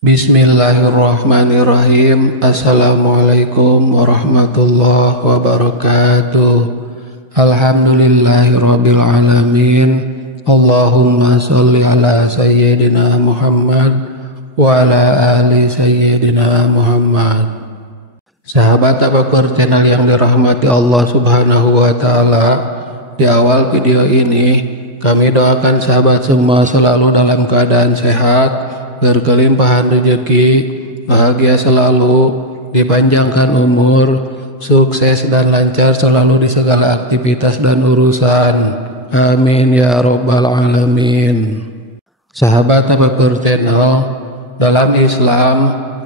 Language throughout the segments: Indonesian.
Bismillahirrahmanirrahim. Assalamualaikum warahmatullahi wabarakatuh. Alhamdulillahirabbil alamin. Allahumma sholli ala sayyidina Muhammad wa ala ali sayyidina Muhammad. Sahabat Tafakur channel yang dirahmati Allah Subhanahu wa taala, di awal video ini kami doakan sahabat semua selalu dalam keadaan sehat, berkelimpahan rezeki, bahagia selalu, dipanjangkan umur, sukses dan lancar selalu di segala aktivitas dan urusan. Amin ya rabbal alamin. Sahabat Tafakur channel, dalam Islam,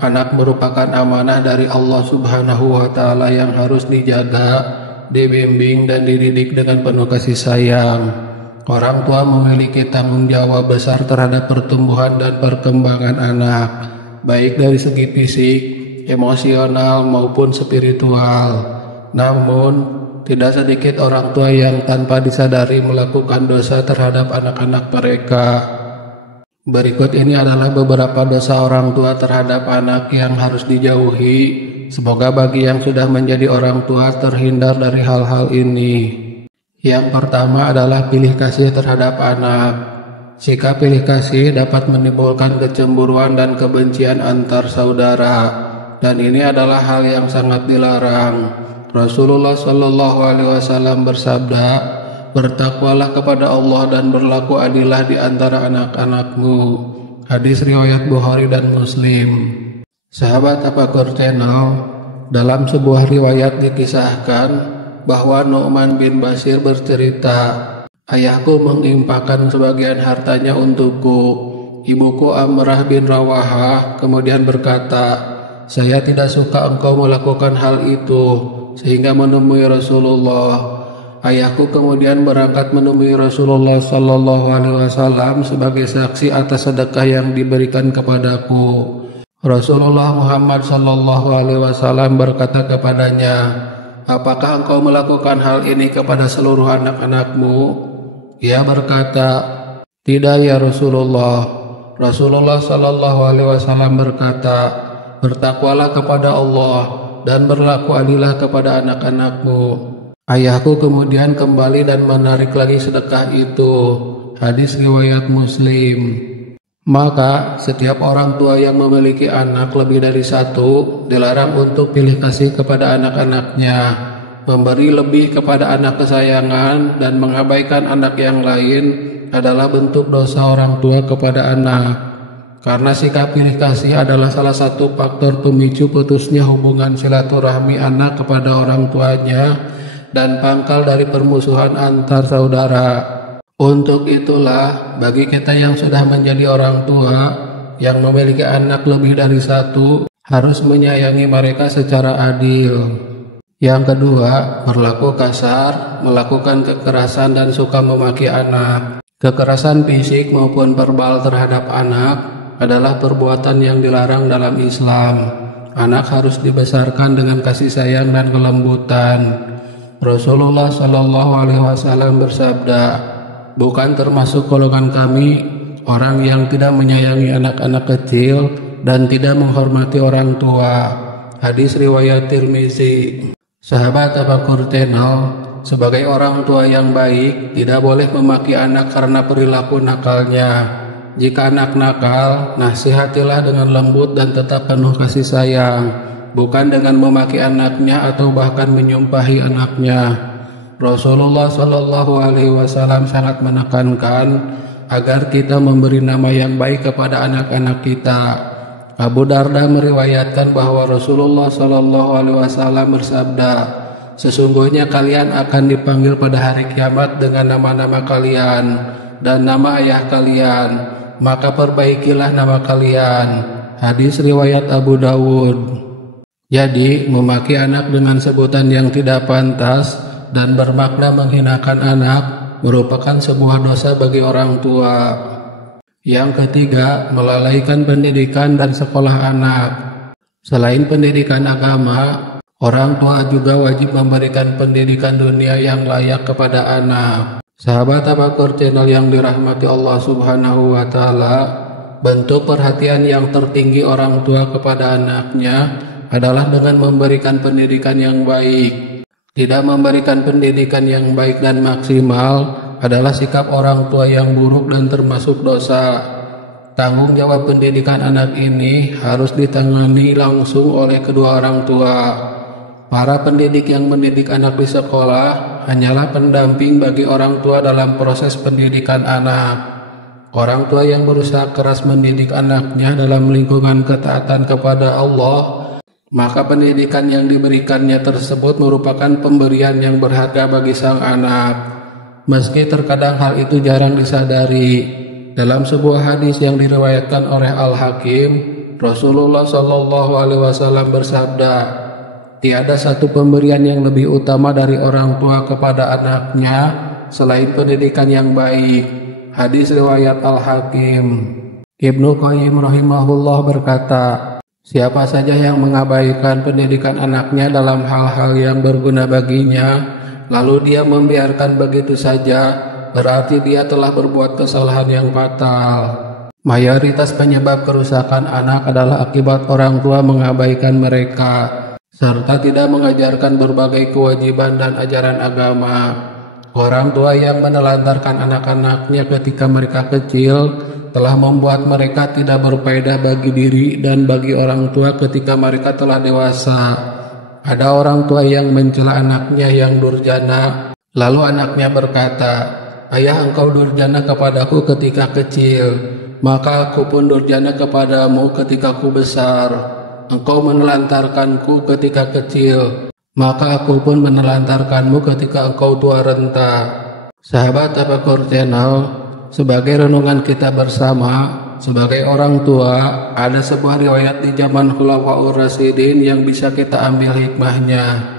anak merupakan amanah dari Allah Subhanahu wa taala yang harus dijaga, dibimbing dan dididik dengan penuh kasih sayang. Orang tua memiliki tanggung jawab besar terhadap pertumbuhan dan perkembangan anak, baik dari segi fisik, emosional maupun spiritual. Namun, tidak sedikit orang tua yang tanpa disadari melakukan dosa terhadap anak-anak mereka. Berikut ini adalah beberapa dosa orang tua terhadap anak yang harus dijauhi. Semoga bagi yang sudah menjadi orang tua terhindar dari hal-hal ini. Yang pertama adalah pilih kasih terhadap anak. Sikap pilih kasih dapat menimbulkan kecemburuan dan kebencian antar saudara, dan ini adalah hal yang sangat dilarang. Rasulullah Shallallahu Alaihi Wasallam bersabda, "Bertakwalah kepada Allah dan berlaku adillah di antara anak-anakmu." Hadis riwayat Bukhari dan Muslim. Sahabat Tafakur channel, dalam sebuah riwayat dikisahkan bahwa Nu'man bin Bashir bercerita, "Ayahku menginfakkan sebagian hartanya untukku." Ibuku Amrah bin Rawahah kemudian berkata, "Saya tidak suka engkau melakukan hal itu," sehingga menemui Rasulullah. Ayahku kemudian berangkat menemui Rasulullah Sallallahu Alaihi Wasallam sebagai saksi atas sedekah yang diberikan kepadaku. Rasulullah Muhammad Sallallahu Alaihi Wasallam berkata kepadanya, "Apakah engkau melakukan hal ini kepada seluruh anak-anakmu?" Ia berkata, "Tidak ya Rasulullah." Rasulullah Sallallahu Alaihi Wasallam berkata, "Bertakwalah kepada Allah dan berlaku adillah kepada anak-anakmu." Ayahku kemudian kembali dan menarik lagi sedekah itu. Hadis riwayat Muslim. Maka setiap orang tua yang memiliki anak lebih dari satu dilarang untuk pilih kasih kepada anak-anaknya, memberi lebih kepada anak kesayangan dan mengabaikan anak yang lain adalah bentuk dosa orang tua kepada anak. Karena sikap pilih kasih adalah salah satu faktor pemicu putusnya hubungan silaturahmi anak kepada orang tuanya dan pangkal dari permusuhan antar saudara. Untuk itulah, bagi kita yang sudah menjadi orang tua, yang memiliki anak lebih dari satu, harus menyayangi mereka secara adil. Yang kedua, berlaku kasar, melakukan kekerasan dan suka memaki anak. Kekerasan fisik maupun verbal terhadap anak adalah perbuatan yang dilarang dalam Islam. Anak harus dibesarkan dengan kasih sayang dan kelembutan. Rasulullah Shallallahu Alaihi Wasallam bersabda, "Bukan termasuk golongan kami orang yang tidak menyayangi anak-anak kecil dan tidak menghormati orang tua." Hadis riwayat Tirmizi. Sahabat Tafakur channel, sebagai orang tua yang baik tidak boleh memaki anak karena perilaku nakalnya. Jika anak nakal, nasihatilah dengan lembut dan tetap penuh kasih sayang, bukan dengan memaki anaknya atau bahkan menyumpahi anaknya. Rasulullah Shallallahu Alaihi Wasallam sangat menekankan agar kita memberi nama yang baik kepada anak-anak kita. Abu Darda meriwayatkan bahwa Rasulullah Shallallahu Alaihi Wasallam bersabda, "Sesungguhnya kalian akan dipanggil pada hari kiamat dengan nama-nama kalian dan nama ayah kalian, maka perbaikilah nama kalian." Hadis riwayat Abu Dawud. Jadi, memaki anak dengan sebutan yang tidak pantas dan bermakna menghinakan anak merupakan sebuah dosa bagi orang tua. Yang ketiga, melalaikan pendidikan dan sekolah anak. Selain pendidikan agama, orang tua juga wajib memberikan pendidikan dunia yang layak kepada anak. Sahabat Tafakur channel yang dirahmati Allah Subhanahu wa taala, Bentuk perhatian yang tertinggi orang tua kepada anaknya adalah dengan memberikan pendidikan yang baik. Tidak memberikan pendidikan yang baik dan maksimal adalah sikap orang tua yang buruk dan termasuk dosa. Tanggung jawab pendidikan anak ini harus ditangani langsung oleh kedua orang tua. Para pendidik yang mendidik anak di sekolah hanyalah pendamping bagi orang tua dalam proses pendidikan anak. Orang tua yang berusaha keras mendidik anaknya dalam lingkungan ketaatan kepada Allah, maka pendidikan yang diberikannya tersebut merupakan pemberian yang berharga bagi sang anak. Meski terkadang hal itu jarang disadari, dalam sebuah hadis yang diriwayatkan oleh Al-Hakim, Rasulullah SAW bersabda, "Tiada satu pemberian yang lebih utama dari orang tua kepada anaknya selain pendidikan yang baik." Hadis riwayat Al-Hakim. Ibnu Qayyim rahimahullah berkata, siapa saja yang mengabaikan pendidikan anaknya dalam hal-hal yang berguna baginya, lalu dia membiarkan begitu saja, berarti dia telah berbuat kesalahan yang fatal. Mayoritas penyebab kerusakan anak adalah akibat orang tua mengabaikan mereka, serta tidak mengajarkan berbagai kewajiban dan ajaran agama. Orang tua yang menelantarkan anak-anaknya ketika mereka kecil telah membuat mereka tidak berfaedah bagi diri dan bagi orang tua ketika mereka telah dewasa. Ada orang tua yang mencela anaknya yang durjana, lalu anaknya berkata, "Ayah, engkau durjana kepadaku ketika kecil, maka aku pun durjana kepadamu ketika aku besar. Engkau menelantarkanku ketika kecil, maka aku pun menelantarkanmu ketika engkau tua renta." Sahabat Tafakur Channel, sebagai renungan kita bersama, sebagai orang tua, ada sebuah riwayat di zaman Khulafaur Rasyidin yang bisa kita ambil hikmahnya.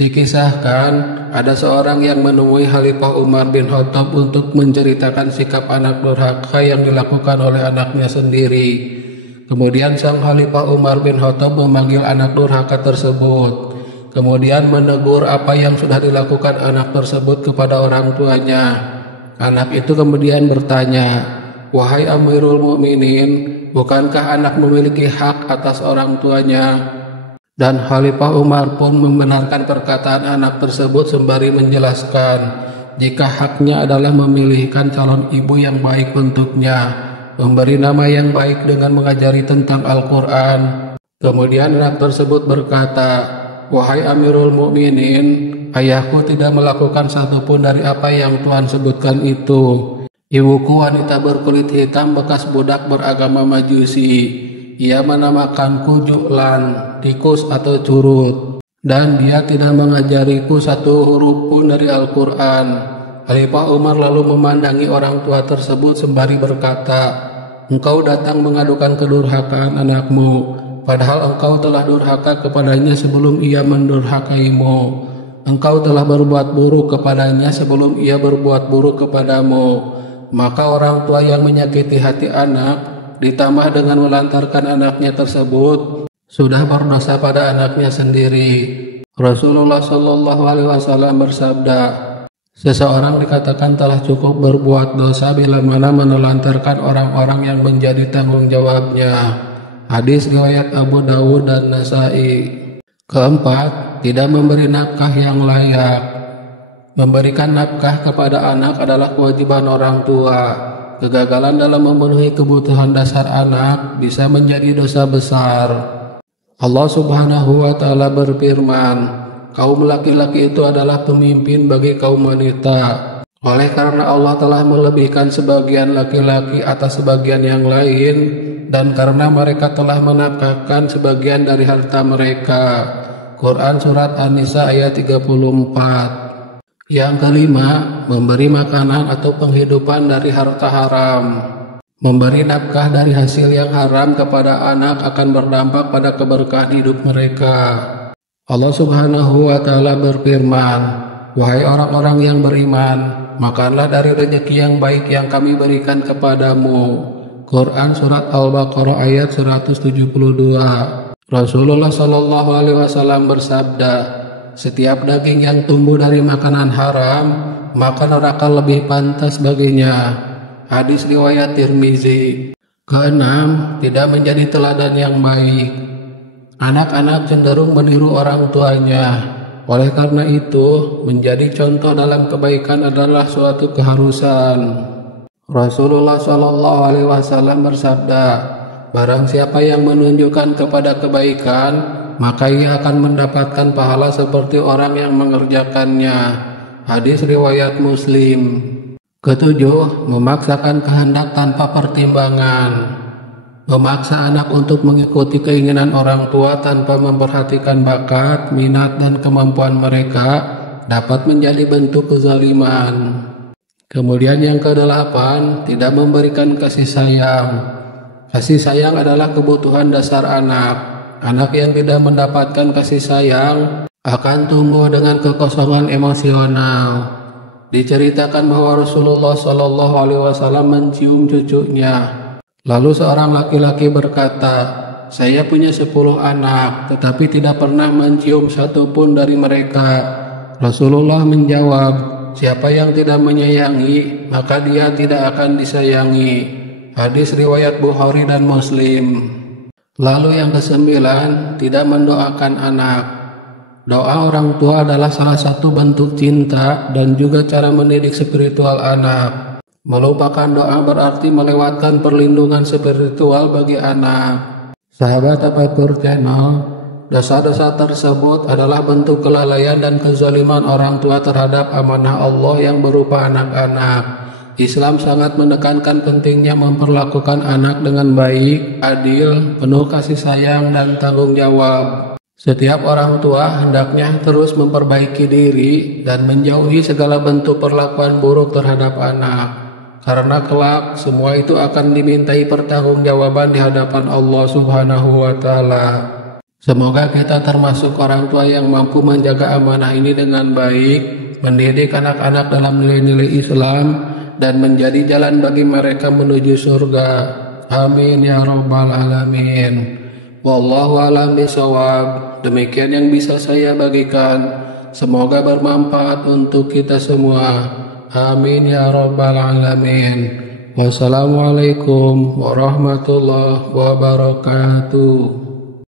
Dikisahkan, ada seorang yang menemui Khalifah Umar bin Khattab untuk menceritakan sikap anak durhaka yang dilakukan oleh anaknya sendiri. Kemudian sang Khalifah Umar bin Khattab memanggil anak durhaka tersebut. Kemudian menegur apa yang sudah dilakukan anak tersebut kepada orang tuanya. Anak itu kemudian bertanya, "Wahai Amirul Mukminin, bukankah anak memiliki hak atas orang tuanya?" Dan Khalifah Umar pun membenarkan perkataan anak tersebut sembari menjelaskan, jika haknya adalah memilihkan calon ibu yang baik untuknya, memberi nama yang baik dengan mengajari tentang Al-Quran. Kemudian anak tersebut berkata, "Wahai Amirul Mukminin, ayahku tidak melakukan satupun dari apa yang Tuhan sebutkan itu. Ibuku wanita berkulit hitam bekas budak beragama Majusi. Ia menamakanku Ju'lan, tikus atau curut. Dan dia tidak mengajariku satu huruf pun dari Al-Quran." Khalifah Umar lalu memandangi orang tua tersebut sembari berkata, "Engkau datang mengadukan kedurhakaan anakmu, padahal engkau telah durhaka kepadanya sebelum ia mendurhakaimu. Engkau telah berbuat buruk kepadanya sebelum ia berbuat buruk kepadamu." Maka orang tua yang menyakiti hati anak, ditambah dengan melantarkan anaknya tersebut, sudah berdosa pada anaknya sendiri. Rasulullah SAW bersabda, seseorang dikatakan telah cukup berbuat dosa bila mana menelantarkan orang-orang yang menjadi tanggung jawabnya. Hadis riwayat Abu Dawud dan Nasai. Keempat, tidak memberi nafkah yang layak. Memberikan nafkah kepada anak adalah kewajiban orang tua. Kegagalan dalam memenuhi kebutuhan dasar anak bisa menjadi dosa besar. Allah Subhanahu wa Ta'ala berfirman, kaum laki-laki itu adalah pemimpin bagi kaum wanita. Oleh karena Allah telah melebihkan sebagian laki-laki atas sebagian yang lain, dan karena mereka telah menafkahkan sebagian dari harta mereka. Quran Surat An-Nisa ayat 34. Yang kelima, memberi makanan atau penghidupan dari harta haram. Memberi nafkah dari hasil yang haram kepada anak akan berdampak pada keberkahan hidup mereka. Allah Subhanahu wa Ta'ala berfirman, wahai orang-orang yang beriman, makanlah dari rezeki yang baik yang kami berikan kepadamu. Quran Surat Al-Baqarah ayat 172. Rasulullah SAW bersabda, setiap daging yang tumbuh dari makanan haram, maka neraka lebih pantas baginya. Hadis riwayat Tirmizi. Keenam, tidak menjadi teladan yang baik. Anak-anak cenderung meniru orang tuanya. Oleh karena itu, menjadi contoh dalam kebaikan adalah suatu keharusan. Rasulullah SAW bersabda, barang siapa yang menunjukkan kepada kebaikan, maka ia akan mendapatkan pahala seperti orang yang mengerjakannya. Hadis riwayat Muslim. Ketujuh, memaksakan kehendak tanpa pertimbangan. Memaksa anak untuk mengikuti keinginan orang tua tanpa memperhatikan bakat, minat, dan kemampuan mereka dapat menjadi bentuk kezaliman. Kemudian yang kedelapan, tidak memberikan kasih sayang. Kasih sayang adalah kebutuhan dasar anak. Anak yang tidak mendapatkan kasih sayang akan tumbuh dengan kekosongan emosional. Diceritakan bahwa Rasulullah SAW mencium cucunya. Lalu seorang laki-laki berkata, saya punya 10 anak, tetapi tidak pernah mencium satupun dari mereka. Rasulullah menjawab, siapa yang tidak menyayangi, maka dia tidak akan disayangi. Hadis riwayat Bukhari dan Muslim. Lalu yang kesembilan, tidak mendoakan anak. Doa orang tua adalah salah satu bentuk cinta dan juga cara mendidik spiritual anak. Melupakan doa berarti melewatkan perlindungan spiritual bagi anak. Sahabat Tafakur Channel, dosa-dosa tersebut adalah bentuk kelalaian dan kezaliman orang tua terhadap amanah Allah yang berupa anak-anak. Islam sangat menekankan pentingnya memperlakukan anak dengan baik, adil, penuh kasih sayang dan tanggung jawab. Setiap orang tua hendaknya terus memperbaiki diri dan menjauhi segala bentuk perlakuan buruk terhadap anak. Karena kelak semua itu akan dimintai pertanggungjawaban di hadapan Allah Subhanahu wa Ta'ala. Semoga kita termasuk orang tua yang mampu menjaga amanah ini dengan baik, mendidik anak-anak dalam nilai-nilai Islam, dan menjadi jalan bagi mereka menuju surga. Amin ya rabbal alamin. Wallahu a'lam bishawab. Demikian yang bisa saya bagikan. Semoga bermanfaat untuk kita semua. Amin ya rabbal alamin. Wassalamualaikum warahmatullahi wabarakatuh.